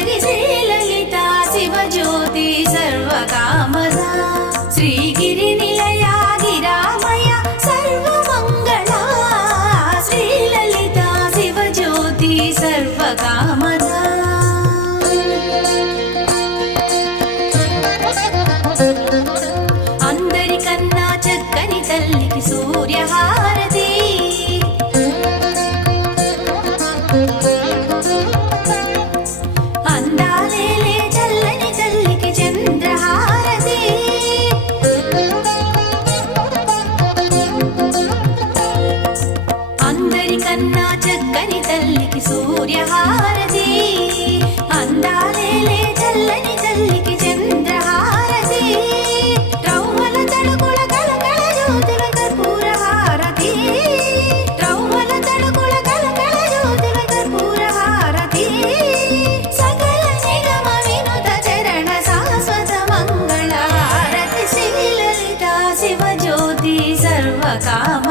ईश्वरि श्रीललिता शिवज्योति सर्वकामदा श्रीगिरिनिलया गिरामया सर्वमङ्गला श्रीललिता शिवज्योति सर्वकामदा అందరికన్నా చక్కని తల్లికి సూర్యహారతి అందాలేలే చల్లని తల్లికి చంద్రహారతి అందరికన్నా చక్కని తల్లికి సూర్యహారతి అందాలేలే చల్లని తల్లికి చంద్రహారతి రౌవల తడుకుల కలకల జ్యోతుల కర్పూరహారతి రౌవల తడుకుల కలకల జ్యోతుల కర్పూరహారతి సకల నిగమ వినుత చరణ శాశ్వత మంగళహారతి శ్రీలలితా శివజ్యోతి సర్వకామ